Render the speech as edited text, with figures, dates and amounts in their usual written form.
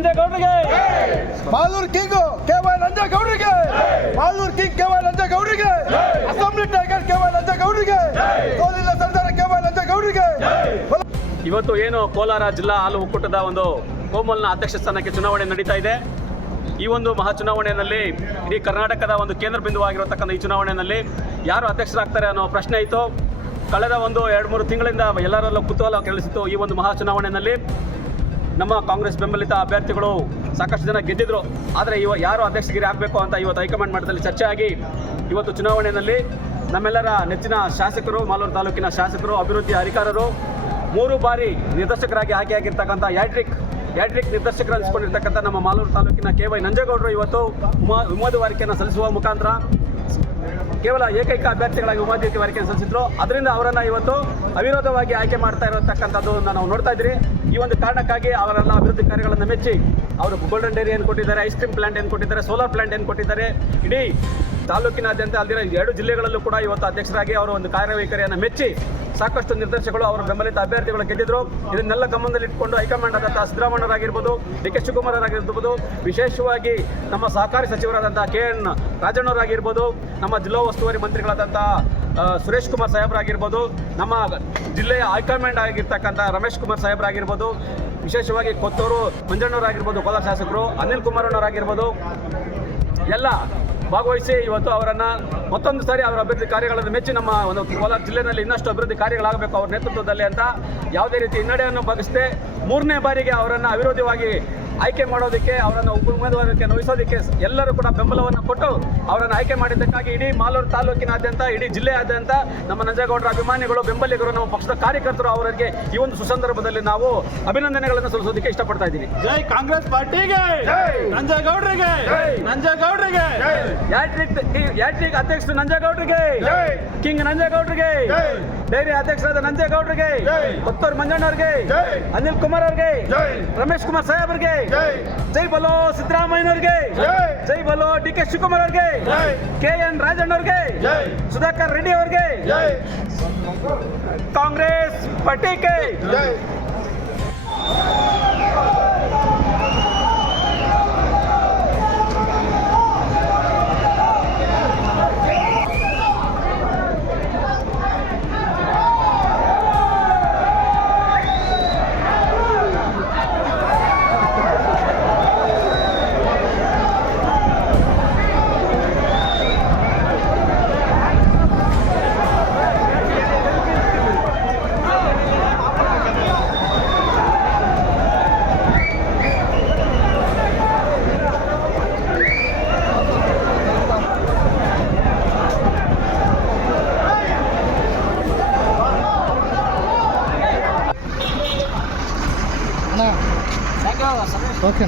ನಂಜೇಗೌಡರಿಗೆ, Malur king K Y. ನಂಜೇಗೌಡರಿಗೆ, Malur king K Y. ನಂಜೇಗೌಡರಿಗೆ, assembly tiger K Y. ನಂಜೇಗೌಡರಿಗೆ, ಸೋಲಿಲ್ಲ ಸರ್ದಾರ ಕೆ.ವೈ. ನಂಜೇಗೌಡರಿಗೆ. ಇವತ್ತು ಏನು ಕೋಲಾರ ಜಿಲ್ಲಾ ಹಾಲು ಒಕ್ಕೂಟದ ಒಂದು ಕೋಮಲ್ನ ಅಧ್ಯಕ್ಷ ಸ್ಥಾನಕ್ಕೆ ಚುನಾವಣೆ ನಡೀತಾ ಇದೆ. ಈ ಒಂದು ಮಹಾ ಚುನಾವಣೆಯಲ್ಲಿ ಇಡೀ ಕರ್ನಾಟಕದ ಒಂದು ಕೇಂದ್ರ ಬಿಂದುವಾಗಿರತಕ್ಕಂಥ ಈ ಚುನಾವಣೆಯಲ್ಲಿ ಯಾರು ಅಧ್ಯಕ್ಷರಾಗ್ತಾರೆ ಅನ್ನೋ ಪ್ರಶ್ನೆ ಇತ್ತು. ಕಳೆದ ಒಂದು 2-3 ತಿಂಗಳಿಂದ ಎಲ್ಲರಲ್ಲೂ ಕುತೂಹಲ ಕೆರಳಿಸಿತ್ತು. ಈ ಒಂದು ಮಹಾ ಚುನಾವಣೆಯಲ್ಲಿ ನಮ್ಮ ಕಾಂಗ್ರೆಸ್ ಬೆಂಬಲಿತ ಅಭ್ಯರ್ಥಿಗಳು ಸಾಕಷ್ಟು ಜನ ಗೆದ್ದಿದ್ರು. ಆದರೆ ಯಾರು ಅಧ್ಯಕ್ಷಗಿರಿ ಆಗಬೇಕು ಅಂತ ಇವತ್ತು ಹೈಕಮಾಂಡ್ ಮಟ್ಟದಲ್ಲಿ ಚರ್ಚೆ ಆಗಿ ಇವತ್ತು ಚುನಾವಣೆಯಲ್ಲಿ ನಮ್ಮೆಲ್ಲರ ನೆಚ್ಚಿನ ಶಾಸಕರು, ಮಾಲೂರು ತಾಲೂಕಿನ ಶಾಸಕರು, ಅಭಿವೃದ್ಧಿ ಅಧಿಕಾರರು 3 ಬಾರಿ ನಿರ್ದೇಶಕರಾಗಿ ಆಯ್ಕೆಯಾಗಿರ್ತಕ್ಕಂಥ ಹ್ಯಾಟ್ರಿಕ್ ನಿರ್ದೇಶಕರು ಅನಿಸಿಕೊಂಡಿರ್ತಕ್ಕಂಥ ನಮ್ಮ ಮಾಲೂರು ತಾಲೂಕಿನ ಕೆ.ವೈ. ನಂಜೇಗೌಡರು ಇವತ್ತು ಉಮೇದುವಾರಿಕೆಯನ್ನು ಸಲ್ಲಿಸುವ ಮುಖಾಂತರ ಕೇವಲ ಏಕೈಕ ಅಭ್ಯರ್ಥಿಗಳಾಗಿ ಉಮೇದುವಾರಿಕೆಯನ್ನು ಸಲ್ಲಿಸಿದ್ರು. ಅದರಿಂದ ಅವರನ್ನು ಇವತ್ತು ಅವಿರೋಧವಾಗಿ ಆಯ್ಕೆ ಮಾಡ್ತಾ ಇರತಕ್ಕಂಥದ್ದು ನಾವು ನೋಡ್ತಾ ಇದ್ದೀರಿ. ಈ ಒಂದು ಕಾರಣಕ್ಕಾಗಿ ಅವರೆಲ್ಲ ಅಭಿವೃದ್ಧಿ ಕಾರ್ಯಗಳನ್ನು ಮೆಚ್ಚಿ ಅವರು ಗೋಲ್ಡನ್ ಡೈರಿ ಏನು ಕೊಟ್ಟಿದ್ದಾರೆ, ಐಸ್ ಕ್ರೀಮ್ ಪ್ಲಾಂಟ್ ಏನು ಕೊಟ್ಟಿದ್ದಾರೆ, ಸೋಲಾರ್ ಪ್ಲಾಂಟ್ ಏನು ಕೊಟ್ಟಿದ್ದಾರೆ, ಇಡೀ ತಾಲೂಕಿನಾದ್ಯಂತ ಅಲ್ಲದಿರೋ 2 ಜಿಲ್ಲೆಗಳಲ್ಲೂ ಕೂಡ ಇವತ್ತು ಅಧ್ಯಕ್ಷರಾಗಿ ಅವರು ಒಂದು ಕಾರ್ಯವೈಖರಿಯನ್ನು ಮೆಚ್ಚಿ ಸಾಕಷ್ಟು ನಿರ್ದೇಶಕರು ಅವರ ಬೆಂಬಲಿತ ಅಭ್ಯರ್ಥಿಗಳು ಗೆದ್ದಿದ್ರು. ಇದನ್ನೆಲ್ಲ ಗಮನದಲ್ಲಿಟ್ಟುಕೊಂಡು ಹೈಕಮಾಂಡ್ ಆದಂಥ ಸಿದ್ದರಾಮಣ್ಣವರಾಗಿರ್ಬೋದು, ಡಿ.ಕೆ. ಶಿವಕುಮಾರರಾಗಿರ್ಬೋದು, ವಿಶೇಷವಾಗಿ ನಮ್ಮ ಸಹಕಾರಿ ಸಚಿವರಾದಂಥ ಕೆ.ಎನ್. ರಾಜಣ್ಣವರಾಗಿರ್ಬೋದು, ನಮ್ಮ ಜಿಲ್ಲಾ ಉಸ್ತುವಾರಿ ಮಂತ್ರಿಗಳಾದಂಥ ಸುರೇಶ್ ಕುಮಾರ್ ಸಾಹೇಬರಾಗಿರ್ಬೋದು, ನಮ್ಮ ಜಿಲ್ಲೆಯ ಹೈಕಮಾಂಡ್ ಆಗಿರ್ತಕ್ಕಂಥ ರಮೇಶ್ ಕುಮಾರ್ ಸಾಹೇಬರಾಗಿರ್ಬೋದು, ವಿಶೇಷವಾಗಿ ಕೊತ್ತೂರು ಮಂಜಣ್ಣವರಾಗಿರ್ಬೋದು, ಕೋಲಾರ ಶಾಸಕರು ಅನಿಲ್ ಕುಮಾರಣ್ಣವರಾಗಿರ್ಬೋದು, ಎಲ್ಲ ಭಾಗವಹಿಸಿ ಇವತ್ತು ಅವರನ್ನು ಮತ್ತೊಂದು ಸಾರಿ ಅವರ ಅಭಿವೃದ್ಧಿ ಕಾರ್ಯಗಳನ್ನು ಮೆಚ್ಚಿ ನಮ್ಮ ಒಂದು ಕೋಲಾರ ಜಿಲ್ಲೆಯಲ್ಲಿ ಇನ್ನಷ್ಟು ಅಭಿವೃದ್ಧಿ ಕಾರ್ಯಗಳಾಗಬೇಕು ಅವರ ನೇತೃತ್ವದಲ್ಲಿ ಅಂತ ಯಾವುದೇ ರೀತಿ ಹಿನ್ನಡೆಯನ್ನು ಬಗೆಸದೆ 3ನೇ ಬಾರಿಗೆ ಅವರನ್ನು ಅವಿರೋಧವಾಗಿ ಆಯ್ಕೆ ಮಾಡೋದಕ್ಕೆ, ಅವರನ್ನು ಉಮೇದುವಾರಿಕೆ ವಹಿಸೋದಕ್ಕೆ ಎಲ್ಲರೂ ಕೂಡ ಬೆಂಬಲವನ್ನು ಕೊಟ್ಟು ಅವರನ್ನು ಆಯ್ಕೆ ಮಾಡಿದ್ದಕ್ಕಾಗಿ ಇಡೀ ಮಾಲೂರು ತಾಲೂಕಿನಾದ್ಯಂತ, ಇಡೀ ಜಿಲ್ಲೆಯಾದ್ಯಂತ ನಮ್ಮ ನಂಜೇಗೌಡರ ಅಭಿಮಾನಿಗಳು, ಬೆಂಬಲಿಗರು, ನಮ್ಮ ಪಕ್ಷದ ಕಾರ್ಯಕರ್ತರು ಅವರಿಗೆ ಈ ಒಂದು ಸುಸಂದರ್ಭದಲ್ಲಿ ನಾವು ಅಭಿನಂದನೆಗಳನ್ನು ಸಲ್ಲಿಸೋದಕ್ಕೆ ಇಷ್ಟಪಡ್ತಾ ಇದ್ದೀವಿ. ಜೈ ಕಾಂಗ್ರೆಸ್ ಪಾರ್ಟಿಗೆ, ನಂಜೇಗೌಡರಿಗೆ, ನಂಜೇಗೌಡರಿಗೆ, ಹ್ಯಾಟ್ರಿಕ್ ಅಧ್ಯಕ್ಷರು ನಂಜೇಗೌಡರಿಗೆ, ಕಿಂಗ್ ನಂಜೇಗೌಡರಿಗೆ, ಡೈರಿ ಅಧ್ಯಕ್ಷರಾದ ನಂಜೇಗೌಡರಿಗೆ, ಕೊತ್ತೂರು ಮಂಜಣ್ಣವ್ರಿಗೆ, ಅನಿಲ್ ಕುಮಾರ್ ಅವ್ರಿಗೆ, ರಮೇಶ್ ಕುಮಾರ್ ಸಾಹೇಬ್ರಿಗೆ, ಜೈ ಬಲೋ ಸಿದ್ದರಾಮಯ್ಯನವ್ರಿಗೆ, ಜೈ ಬಲೋ ಡಿ.ಕೆ. ಶಿವಕುಮಾರ್ ಅವ್ರಿಗೆ, ಕೆ.ಎನ್. ರಾಜಣ್ಣವ್ರಿಗೆ, ಸುಧಾಕರ್ ರೆಡ್ಡಿ ಅವ್ರಿಗೆ, ಕಾಂಗ್ರೆಸ್ ಪಾರ್ಟಿಗೆ. ಓಕೆ.